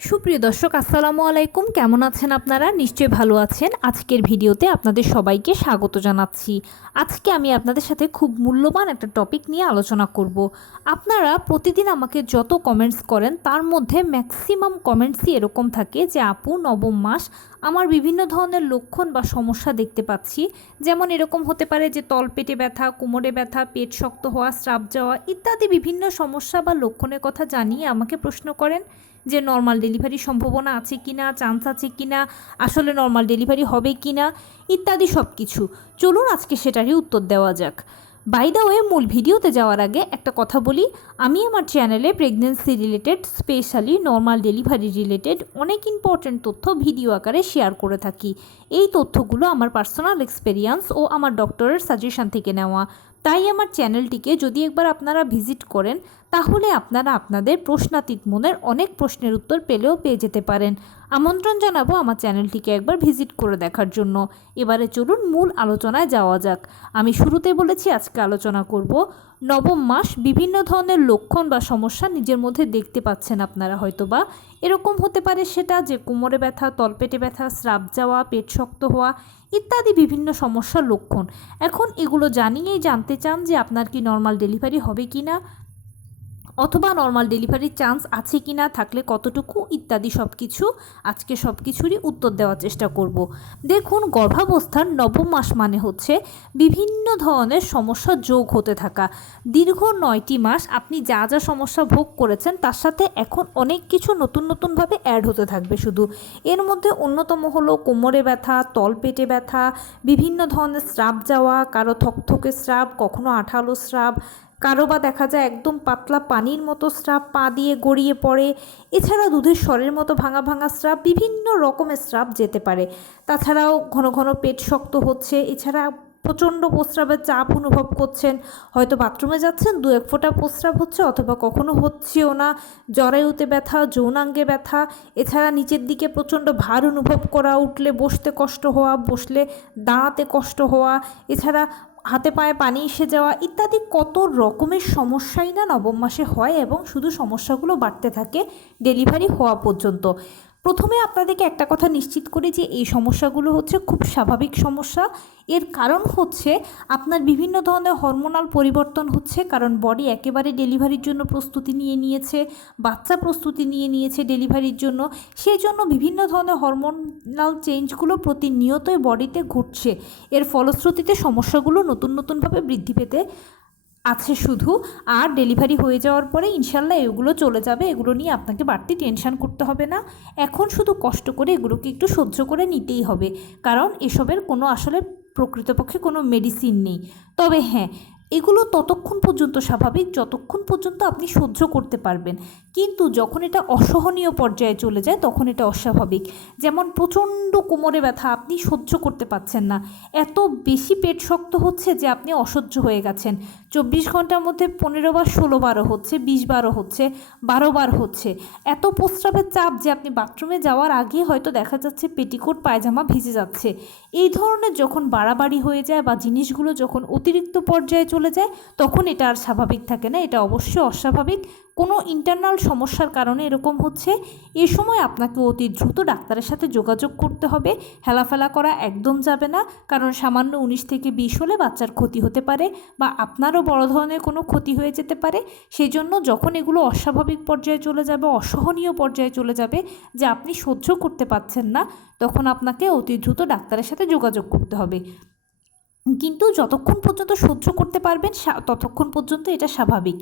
সুপ্রিয় দর্শক আসসালামু আলাইকুম, কেমন আছেন আপনারা? নিশ্চয়ই ভালো আছেন। আজকের ভিডিওতে আপনাদের সবাইকে স্বাগত জানাচ্ছি। আজকে আমি আপনাদের সাথে খুব মূল্যবান একটা টপিক নিয়ে আলোচনা করব। আপনারা প্রতিদিন আমাকে যত কমেন্টস করেন তার মধ্যে ম্যাক্সিমাম কমেন্টসই এরকম থাকে যে আপু, নবম মাস আমার বিভিন্ন ধরনের লক্ষণ বা সমস্যা দেখতে পাচ্ছি। যেমন এরকম হতে পারে যে তলপেটে ব্যথা, কোমরে ব্যথা, পেট শক্ত হওয়া, স্রাব যাওয়া ইত্যাদি বিভিন্ন সমস্যা বা লক্ষণের কথা জানিয়ে আমাকে প্রশ্ন করেন যে নর্মাল ডেলিভারির সম্ভাবনা আছে কি না, চান্স আছে কি না, আসলে নর্মাল ডেলিভারি হবে কি না ইত্যাদি সব কিছু। চলুন আজকে সেটারই উত্তর দেওয়া যাক। বাই দ্য ওয়ে, মূল ভিডিওতে যাওয়ার আগে একটা কথা বলি, আমি আমার চ্যানেলে pregnancy related, specially normal delivery related অনেক ইম্পর্ট্যান্ট তথ্য ভিডিও আকারে শেয়ার করে থাকি। এই তথ্যগুলো আমার পার্সোনাল এক্সপেরিয়েন্স ও আমার ডক্টরের সাজেশন থেকে নেওয়া। তাই আমার চ্যানেলটিকে যদি একবার আপনারা ভিজিট করেন তাহলে আপনারা আপনাদের প্রশ্নাতীত মনের অনেক প্রশ্নের উত্তর পেয়ে যেতে পারেন। আমন্ত্রণ জানাবো আমার চ্যানেলটিকে একবার ভিজিট করে দেখার জন্য। এবারে চলুন মূল আলোচনায় যাওয়া যাক। আমি শুরুতে বলেছি আজকে আলোচনা করব নবম মাস, বিভিন্ন ধরনের লক্ষণ বা সমস্যা নিজের মধ্যে দেখতে পাচ্ছেন আপনারা হয়তোবা। এরকম হতে পারে সেটা যে কোমরে ব্যথা, তলপেটে ব্যথা, স্রাব যাওয়া, পেট শক্ত হওয়া ইত্যাদি বিভিন্ন সমস্যার লক্ষণ। এখন এগুলো জানিয়েই জানতে চান যে আপনার কি নর্মাল ডেলিভারি হবে কি না, অথবা নর্মাল ডেলিভারির চান্স আছে কি না, থাকলে কতটুকু ইত্যাদি সব কিছু আজকে সব কিছুরই উত্তর দেওয়ার চেষ্টা করব। দেখুন, গর্ভাবস্থার নবম মাস মানে হচ্ছে বিভিন্ন ধরনের সমস্যা যোগ হতে থাকা। দীর্ঘ 9টি মাস আপনি যা যা সমস্যা ভোগ করেছেন তার সাথে এখন অনেক কিছু নতুন নতুনভাবে অ্যাড হতে থাকবে। শুধু এর মধ্যে অন্যতম হলো কোমরে ব্যথা, তলপেটে ব্যথা, বিভিন্ন ধরনের স্রাব যাওয়া, কারো থকথকে স্রাব, কখনো আঠালো স্রাব, কারো বা দেখা যায় একদম পাতলা পানির মতো স্রাব পা দিয়ে গড়িয়ে পড়ে। এছাড়া দুধের স্বরের মতো ভাঙা ভাঙা স্রাব, বিভিন্ন রকমের স্রাব যেতে পারে। তাছাড়াও ঘন ঘন পেট শক্ত হচ্ছে। এছাড়া প্রচণ্ড প্রস্রাবের চাপ অনুভব করছেন, হয়তো বাথরুমে যাচ্ছেন, 2-1 ফোঁটা প্রস্রাব হচ্ছে, অথবা কখনো হচ্ছেও না। জরায়ুতে ব্যথা, যৌনাঙ্গে ব্যথা, এছাড়া নিচের দিকে প্রচণ্ড ভার অনুভব করা, উঠলে বসতে কষ্ট হওয়া, বসলে দাঁড়াতে কষ্ট হওয়া, এছাড়া হাতে পায়ে পানি এসে যাওয়া ইত্যাদি কত রকমের সমস্যাই না নবম মাসে হয়, এবং শুধু সমস্যাগুলো বাড়তে থাকে ডেলিভারি হওয়া পর্যন্ত। প্রথমে আপনাদেরকে একটা কথা নিশ্চিত করি যে এই সমস্যাগুলো হচ্ছে খুব স্বাভাবিক সমস্যা। এর কারণ হচ্ছে আপনার বিভিন্ন ধরনের হরমোনাল পরিবর্তন হচ্ছে, কারণ বডি একেবারে ডেলিভারির জন্য প্রস্তুতি নিয়ে নিয়েছে, বাচ্চা প্রস্তুতি নিয়ে নিয়েছে ডেলিভারির জন্য। সেই জন্য বিভিন্ন ধরনের হরমোনাল চেঞ্জগুলো প্রতিনিয়তই বডিতে ঘটছে। এর ফলশ্রুতিতে সমস্যাগুলো নতুন নতুনভাবে বৃদ্ধি পেতে আছে শুধু। আর ডেলিভারি হয়ে যাওয়ার পরে ইনশাল্লাহ এগুলো চলে যাবে, এগুলো নিয়ে আপনাকে বাড়তি টেনশন করতে হবে না। এখন শুধু কষ্ট করে এগুলোকে একটু সহ্য করে নিতেই হবে, কারণ এসবের কোনো আসলে প্রকৃতপক্ষে কোনো মেডিসিন নেই। তবে হ্যাঁ, এগুলো ততক্ষণ পর্যন্ত স্বাভাবিক যতক্ষণ পর্যন্ত আপনি সহ্য করতে পারবেন, কিন্তু যখন এটা অসহনীয় পর্যায়ে চলে যায় তখন এটা অস্বাভাবিক। যেমন প্রচণ্ড কোমরে ব্যথা, আপনি সহ্য করতে পারছেন না, এত বেশি পেট শক্ত হচ্ছে যে আপনি অসহ্য হয়ে গেছেন। 24 ঘন্টার মধ্যে 15 বার 16 বারও হচ্ছে, 20 বারও হচ্ছে, 12 বার হচ্ছে। এত প্রস্রাবের চাপ যে আপনি বাথরুমে যাওয়ার আগে হয়তো দেখা যাচ্ছে পেটিকোট পায়জামা ভিজে যাচ্ছে। এই ধরনের যখন বাড়াবাড়ি হয়ে যায় বা জিনিসগুলো যখন অতিরিক্ত পর্যায়ে চলে যায় তখন এটা আর স্বাভাবিক থাকে না, এটা অবশ্যই অস্বাভাবিক। কোনো ইন্টারনাল সমস্যার কারণে এরকম হচ্ছে। এ সময় আপনাকে অতি দ্রুত ডাক্তারের সাথে যোগাযোগ করতে হবে। হেলাফেলা করা একদম যাবে না, কারণ সামান্য 19 থেকে 20 হলে বাচ্চার ক্ষতি হতে পারে বা আপনারও বড় ধরনের কোনো ক্ষতি হয়ে যেতে পারে। সেই জন্য যখন এগুলো অস্বাভাবিক পর্যায়ে চলে যাবে, অসহনীয় পর্যায়ে চলে যাবে যে আপনি সহ্য করতে পারছেন না, তখন আপনাকে অতি দ্রুত ডাক্তারের সাথে যোগাযোগ করতে হবে। কিন্তু যতক্ষণ পর্যন্ত সহ্য করতে পারবেন ততক্ষণ পর্যন্ত এটা স্বাভাবিক।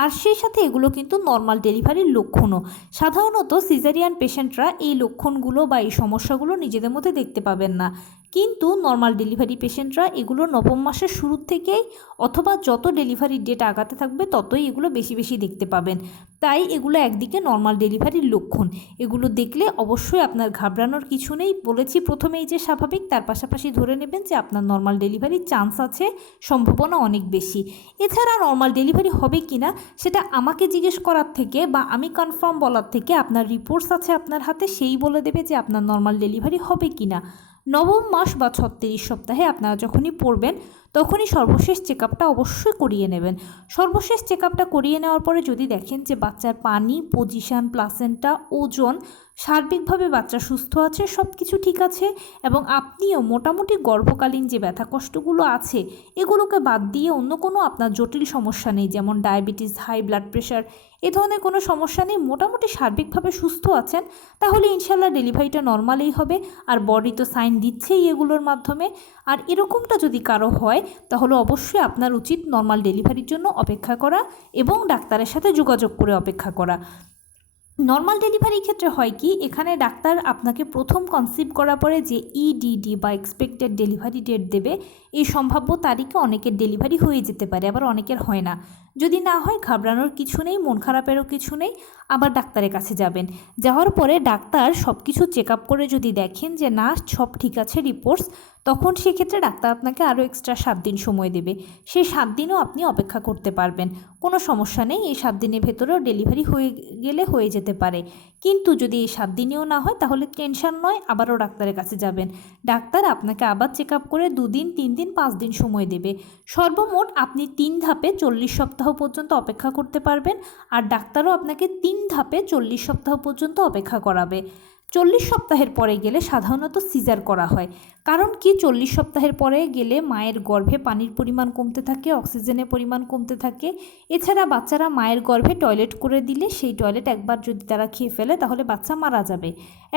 আর সেই সাথে এগুলো কিন্তু নর্মাল ডেলিভারির লক্ষণও। সাধারণত সিজারিয়ান পেশেন্টরা এই লক্ষণগুলো বা এই সমস্যাগুলো নিজেদের মধ্যে দেখতে পাবেন না, কিন্তু নর্মাল ডেলিভারি পেশেন্টরা এগুলো নবম মাসের শুরুর থেকেই অথবা যত ডেলিভারির ডেট আগাতে থাকবে ততই এগুলো বেশি বেশি দেখতে পাবেন। তাই এগুলো একদিকে নর্মাল ডেলিভারির লক্ষণ, এগুলো দেখলে অবশ্যই আপনার ঘাবড়ানোর কিছু নেই। বলেছি প্রথমেই যে স্বাভাবিক, তার পাশাপাশি ধরে নেবেন যে আপনার নর্মাল ডেলিভারির চান্স আছে, সম্ভাবনা অনেক বেশি। এছাড়া নর্মাল ডেলিভারি হবে কি না সেটা আমাকে জিজ্ঞেস করার থেকে বা আমি কনফার্ম বলার থেকে আপনার রিপোর্টস আছে আপনার হাতে, সেই বলে দেবে যে আপনার নর্মাল ডেলিভারি হবে কি না। নবম মাস বা 36 সপ্তাহে আপনারা যখনই পড়বেন তখনই সর্বশেষ চেক আপটা অবশ্যই করিয়ে নেবেন। সর্বশেষ চেক আপটা করিয়ে নেওয়ার পরে যদি দেখেন যে বাচ্চার পানি, পজিশান, প্লাসেন্টা, ওজন, সার্বিকভাবে বাচ্চা সুস্থ আছে, সব কিছু ঠিক আছে এবং আপনিও মোটামুটি গর্ভকালীন যে ব্যথা কষ্টগুলো আছে এগুলোকে বাদ দিয়ে অন্য কোনো আপনার জটিল সমস্যা নেই, যেমন ডায়াবেটিস, হাই ব্লাড প্রেশার, এ ধরনের কোনো সমস্যা নেই, মোটামুটি সার্বিকভাবে সুস্থ আছেন, তাহলে ইনশাল্লাহ ডেলিভারিটা নর্মালই হবে। আর বডি তো সাইন দিচ্ছেই এগুলোর মাধ্যমে। আর এরকমটা যদি কারো হয় তাহলে অবশ্যই আপনার উচিত নর্মাল ডেলিভারির জন্য অপেক্ষা করা এবং ডাক্তারের সাথে যোগাযোগ করে অপেক্ষা করা। নর্মাল ডেলিভারির ক্ষেত্রে হয় কি, এখানে ডাক্তার আপনাকে প্রথম কনসিভ করার পরে যে ইডিডি বা এক্সপেক্টেড ডেলিভারি ডেট দেবে, এই সম্ভাব্য তারিখে অনেকের ডেলিভারি হয়ে যেতে পারে, আবার অনেকের হয় না। যদি না হয় ঘাবড়ানোর কিছু নেই, মন খারাপেরও কিছু নেই, আবার ডাক্তারের কাছে যাবেন। যাওয়ার পরে ডাক্তার সব কিছু চেক আপ করে যদি দেখেন যে না সব ঠিক আছে রিপোর্টস, তখন সেক্ষেত্রে ডাক্তার আপনাকে আরও এক্সট্রা 7 দিন সময় দেবে। সেই 7 দিনও আপনি অপেক্ষা করতে পারবেন, কোনো সমস্যা নেই। এই 7 দিনের ভেতরেও ডেলিভারি হয়ে গেলে হয়ে যেতে পারে। কিন্তু যদি এই 7 দিনেও না হয় তাহলে টেনশন নয়, আবারও ডাক্তারের কাছে যাবেন। ডাক্তার আপনাকে আবার চেক আপ করে 2 দিন, 3 দিন, 5 দিন সময় দেবে। সর্বমোট আপনি 3 ধাপে 40 সপ্তাহ পর্যন্ত অপেক্ষা করতে পারবেন। আর ডাক্তারও আপনাকে 3 ধাপে 40 সপ্তাহ পর্যন্ত অপেক্ষা করাবে। 40 সপ্তাহের পরে গেলে সাধারণত সিজার করা হয়। কারণ কি, 40 সপ্তাহের পরে গেলে মায়ের গর্ভে পানির পরিমাণ কমতে থাকে, অক্সিজেনের পরিমাণ কমতে থাকে। এছাড়া বাচ্চারা মায়ের গর্ভে টয়লেট করে দিলে সেই টয়লেট একবার যদি তারা খেয়ে ফেলে তাহলে বাচ্চা মারা যাবে।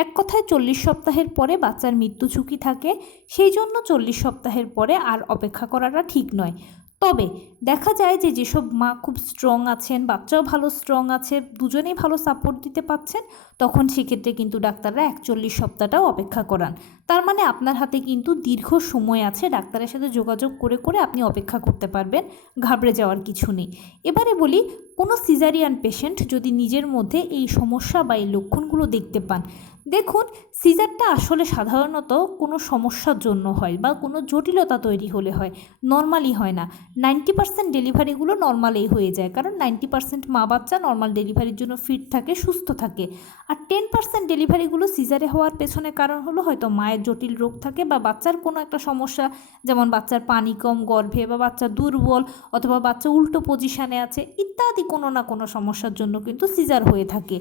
এক কথায় 40 সপ্তাহের পরে বাচ্চার মৃত্যু ঝুঁকি থাকে। সেই জন্য 40 সপ্তাহের পরে আর অপেক্ষা করাটা ঠিক নয়। তবে দেখা যায় যে যেসব মা খুব স্ট্রং আছেন, বাচ্চাও ভালো স্ট্রং আছে, দুজনেই ভালো সাপোর্ট দিতে পাচ্ছেন, তখন সেক্ষেত্রে কিন্তু ডাক্তাররা 41 সপ্তাহটাও অপেক্ষা করান। তার মানে আপনার হাতে কিন্তু দীর্ঘ সময় আছে, ডাক্তারের সাথে যোগাযোগ করে করে আপনি অপেক্ষা করতে পারবেন, ঘাবড়ে যাওয়ার কিছু নেই। এবারে বলি, কোনো সিজারিয়ান পেশেন্ট যদি নিজের মধ্যে এই সমস্যা বা এই লক্ষণগুলো দেখতে পান, দেখুন সিজারটা আসলে সাধারণত কোনো সমস্যার জন্য হয় বা কোনো জটিলতা তৈরি হলে হয়, নর্মালি হয় না। 90% ডেলিভারিগুলো নর্মালেই হয়ে যায়, কারণ 90% মা বাচ্চা নর্মাল ডেলিভারির জন্য ফিট থাকে, সুস্থ থাকে। আর 10% ডেলিভারিগুলো সিজারে হওয়ার পেছনে কারণ হলো হয়তো মায়ের জটিল রোগ থাকে বা বাচ্চার কোনো একটা সমস্যা, যেমন বাচ্চার পানি কম গর্ভে বা বাচ্চা দুর্বল অথবা বাচ্চা উল্টো পজিশানে আছে ইত্যাদি, কোনো না কোনো সমস্যার জন্য কিন্তু সিজার হয়ে থাকে।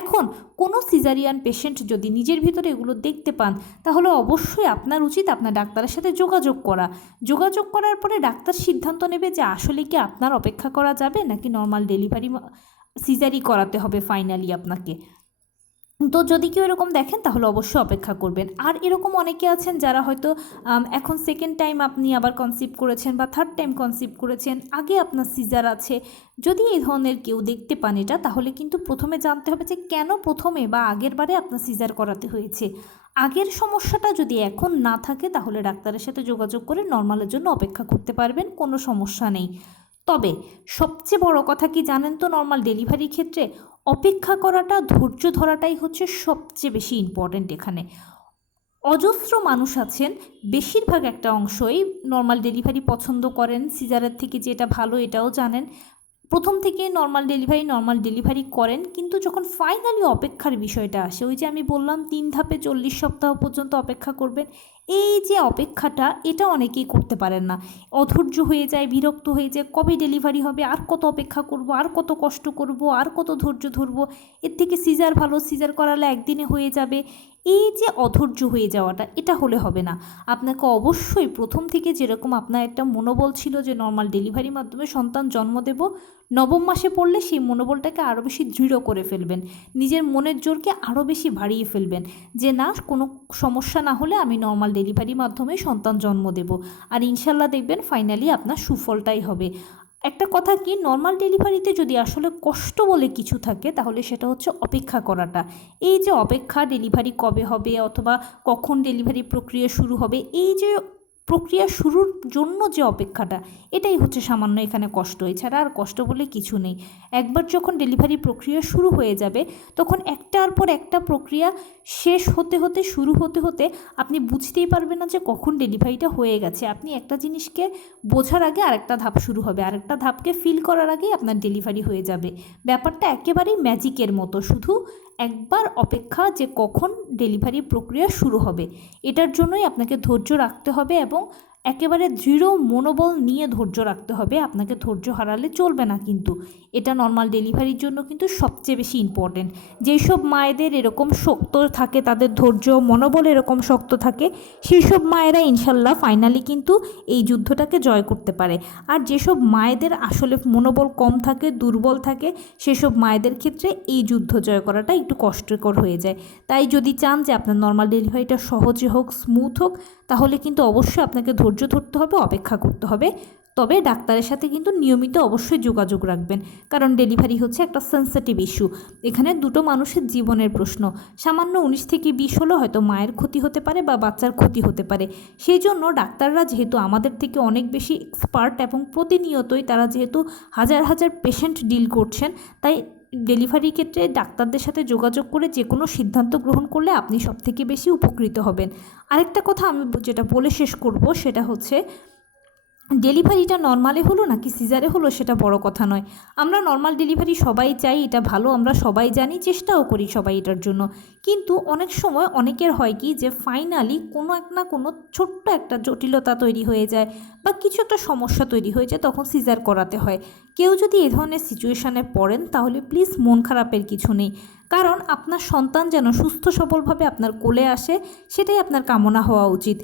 এখন কোনো সিজারিয়ান পেশেন্ট যদি নিজের ভিতরে এগুলো দেখতে পান তাহলে অবশ্যই আপনার উচিত আপনার ডাক্তারের সাথে যোগাযোগ করা। যোগাযোগ করার পরে ডাক্তার সিদ্ধান্ত নেবে যে আসলে কি আপনার অপেক্ষা করা যাবে নাকি নর্মাল ডেলিভারি সিজারি করাতে হবে ফাইনালি আপনাকে। তো যদি কেউ এরকম দেখেন তাহলে অবশ্যই অপেক্ষা করবেন। আর এরকম অনেকে আছেন যারা হয়তো এখন সেকেন্ড টাইম আপনি আবার কনসিভ করেছেন বা থার্ড টাইম কনসিভ করেছেন, আগে আপনার সিজার আছে। যদি এই ধরনের কেউ দেখতে পান এটা, তাহলে কিন্তু প্রথমে জানতে হবে যে কেন প্রথমে বা আগের বারে আপনার সিজার করাতে হয়েছে। আগের সমস্যাটা যদি এখন না থাকে তাহলে ডাক্তারের সাথে যোগাযোগ করে নর্মালের জন্য অপেক্ষা করতে পারবেন, কোনো সমস্যা নেই। তবে সবচেয়ে বড় কথা কি জানেন তো, নর্মাল ডেলিভারির ক্ষেত্রে অপেক্ষা করাটা, ধৈর্য ধরাটাই হচ্ছে সবচেয়ে বেশি ইম্পর্ট্যান্ট এখানে। অজস্র মানুষ আছেন, বেশিরভাগ একটা অংশই নর্মাল ডেলিভারি পছন্দ করেন, সিজারের থেকে যেটা ভালো এটাও জানেন, প্রথম থেকে নর্মাল ডেলিভারি করেন, কিন্তু যখন ফাইনালি অপেক্ষার বিষয়টা আসে, ওই যে আমি বললাম 3 ধাপে 40 সপ্তাহ পর্যন্ত অপেক্ষা করবেন, এই যে অপেক্ষাটা এটা অনেকেই করতে পারেন না, অধৈর্য হয়ে যায়, বিরক্ত হয়ে যায়, কবে ডেলিভারি হবে, আর কত অপেক্ষা করব, আর কত কষ্ট করব, আর কত ধৈর্য ধরবো, এর থেকে সিজার ভালো, সিজার করালে একদিনে হয়ে যাবে। এই যে অধৈর্য হয়ে যাওয়াটা, এটা হলে হবে না। আপনাকে অবশ্যই প্রথম থেকে যেরকম আপনার একটা মনোবল ছিল যে নর্মাল ডেলিভারির মাধ্যমে সন্তান জন্ম দেব, নবম মাসে পড়লে সেই মনোবলটাকে আরও বেশি দৃঢ় করে ফেলবেন, নিজের মনের জোরকে আরও বেশি বাড়িয়ে ফেলবেন যে না, কোনো সমস্যা না হলে আমি নর্মাল ডেলিভারির মাধ্যমে সন্তান জন্ম দেব। আর ইনশাল্লাহ দেখবেন ফাইনালি আপনার সুফলটাই হবে। একটা কথা কি, নর্মাল ডেলিভারিতে যদি আসলে কষ্ট বলে কিছু থাকে তাহলে সেটা হচ্ছে অপেক্ষা করাটা। এই যে অপেক্ষা, ডেলিভারি কবে হবে অথবা কখন ডেলিভারি প্রক্রিয়া শুরু হবে, এই যে প্রক্রিয়া শুরুর জন্য যে অপেক্ষাটা, এটাই হচ্ছে সামান্য এখানে কষ্ট, এছাড়া আর কষ্ট বলে কিছু নেই। একবার যখন ডেলিভারি প্রক্রিয়া শুরু হয়ে যাবে তখন একটার পর একটা প্রক্রিয়া শেষ হতে হতে, শুরু হতে হতে আপনি বুঝতেই পারবেন না যে কখন ডেলিভারিটা হয়ে গেছে। আপনি একটা জিনিসকে বোঝার আগে আরেকটা ধাপ শুরু হবে, আরেকটা ধাপকে ফিল করার আগেই আপনার ডেলিভারি হয়ে যাবে। ব্যাপারটা একেবারেই ম্যাজিকের মতো, শুধু একবার অপেক্ষা যে কখন ডেলিভারি প্রক্রিয়া শুরু হবে। এটার জন্যই আপনাকে ধৈর্য রাখতে হবে এবং একেবারে দৃঢ় মনোবল নিয়ে ধৈর্য রাখতে হবে, আপনাকে ধৈর্য হারালে চলবে না। কিন্তু এটা নর্মাল ডেলিভারির জন্য কিন্তু সবচেয়ে বেশি ইম্পর্টেন্ট। যেই সব মায়েদের এরকম শক্ত থাকে, তাদের ধৈর্য মনোবল এরকম শক্ত থাকে, সেই সব মায়েরা ইনশাল্লাহ ফাইনালি কিন্তু এই যুদ্ধটাকে জয় করতে পারে। আর যেসব মায়েদের আসলে মনোবল কম থাকে, দুর্বল থাকে, সেসব মায়েদের ক্ষেত্রে এই যুদ্ধ জয় করাটা একটু কষ্টকর হয়ে যায়। তাই যদি চান যে আপনার নর্মাল ডেলিভারিটা সহজে হোক, স্মুথ হোক, তাহলে কিন্তু অবশ্যই আপনাকে ধৈর্য ধরতে হবে, অপেক্ষা করতে হবে। তবে ডাক্তারের সাথে কিন্তু নিয়মিত অবশ্যই যোগাযোগ রাখবেন, কারণ ডেলিভারি হচ্ছে একটা সেন্সিটিভ ইস্যু। এখানে দুটো মানুষের জীবনের প্রশ্ন। সামান্য 19 থেকে 20 হলেও হয়তো মায়ের ক্ষতি হতে পারে বা বাচ্চার ক্ষতি হতে পারে। সেই জন্য ডাক্তাররা যেহেতু আমাদের থেকে অনেক বেশি এক্সপার্ট এবং প্রতিনিয়তই তারা যেহেতু হাজার হাজার পেশেন্ট ডিল করছেন, তাই ডেলিভারির ক্ষেত্রে ডাক্তারদের সাথে যোগাযোগ করে যে কোনো সিদ্ধান্ত গ্রহণ করলে আপনি সবথেকে বেশি উপকৃত হবেন। আরেকটা কথা আমি যেটা বলে শেষ করব, সেটা হচ্ছে ডেলিভারিটা নর্মালে হলো নাকি সিজারে হলো সেটা বড় কথা নয়। আমরা নর্মাল ডেলিভারি সবাই চাই, এটা ভালো, আমরা সবাই জানি, চেষ্টাও করি সবাই এটার জন্য। কিন্তু অনেক সময় অনেকের হয় কি যে ফাইনালি কোনো এক না কোনো ছোট্ট একটা জটিলতা তৈরি হয়ে যায় বা কিছু একটা সমস্যা তৈরি হয়ে যায়, তখন সিজার করাতে হয়। কেউ যদি এই ধরনের সিচুয়েশানে পড়েন তাহলে প্লিজ মন খারাপের কিছু নেই, কারণ আপনার সন্তান যেন সুস্থ সবলভাবে আপনার কোলে আসে, সেটাই আপনার কামনা হওয়া উচিত।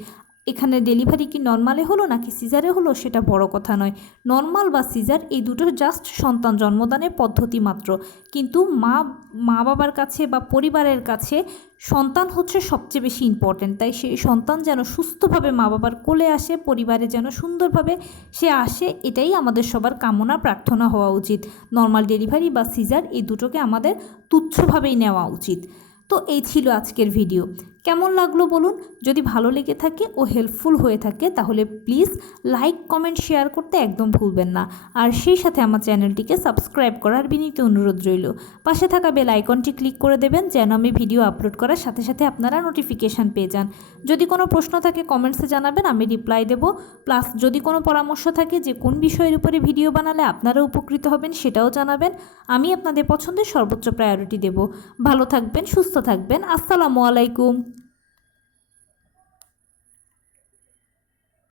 এখানে ডেলিভারি কি নর্মালে হলো নাকি সিজারে হলো সেটা বড় কথা নয়। নর্মাল বা সিজার এই দুটো জাস্ট সন্তান জন্মদানের পদ্ধতি মাত্র। কিন্তু মা বাবার কাছে বা পরিবারের কাছে সন্তান হচ্ছে সবচেয়ে বেশি ইম্পর্ট্যান্ট। তাই সেই সন্তান যেন সুস্থভাবে মা বাবার কোলে আসে, পরিবারে যেন সুন্দরভাবে সে আসে, এটাই আমাদের সবার কামনা প্রার্থনা হওয়া উচিত। নর্মাল ডেলিভারি বা সিজার এই দুটোকে আমাদের তুচ্ছভাবেই নেওয়া উচিত। তো এই ছিল আজকের ভিডিও। কেমন লাগলো বলুন? যদি ভালো লেগে থাকে ও হেল্পফুল হয়ে থাকে তাহলে প্লিজ লাইক, কমেন্ট, শেয়ার করতে একদম ভুলবেন না। আর সেই সাথে আমার চ্যানেলটিকে সাবস্ক্রাইব করার বিনীত অনুরোধ রইল। পাশে থাকা বেল আইকনটি ক্লিক করে দেবেন যেন আমি ভিডিও আপলোড করার সাথে সাথে আপনারা নোটিফিকেশান পেয়ে যান। যদি কোনো প্রশ্ন থাকে কমেন্টসে জানাবেন, আমি রিপ্লাই দেব। প্লাস যদি কোনো পরামর্শ থাকে যে কোন বিষয়ের উপরে ভিডিও বানালে আপনারা উপকৃত হবেন সেটাও জানাবেন। আমি আপনাদের পছন্দের সর্বোচ্চ প্রায়োরিটি দেব। ভালো থাকবেন, সুস্থ থাকবেন। আসসালামু আলাইকুম।